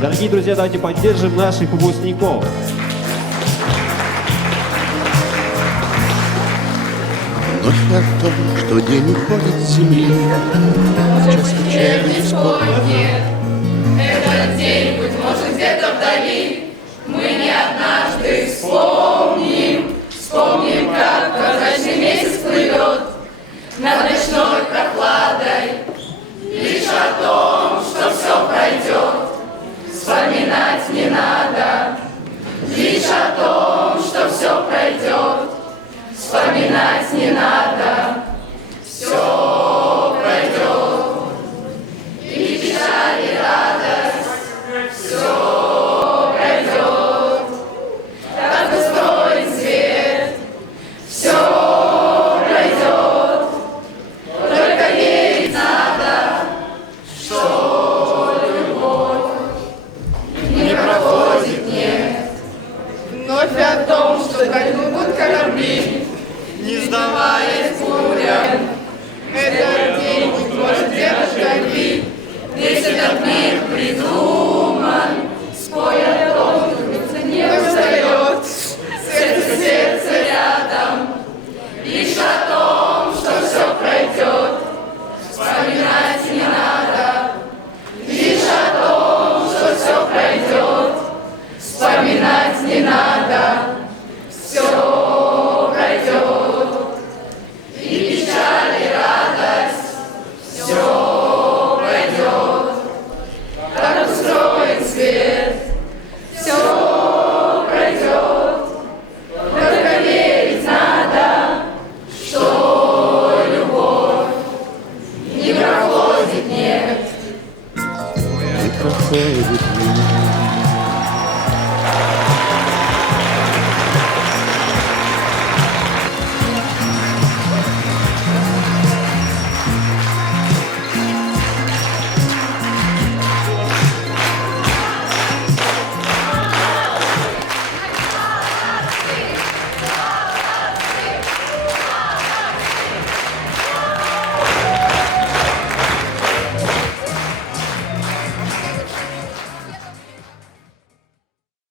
Дорогие друзья, давайте поддержим наших выпускников. Вновь о том, что день уходит с земли, в час вечерний вспомни. Этот день, быть может, где-то вдали, мы не однажды вспомним. Вспомним, как прозрачный месяц плывет над ночной прохладой. Лишь о том, что все пройдет, вспоминать не надо. Лишь о том, что все пройдет, вспоминать не надо.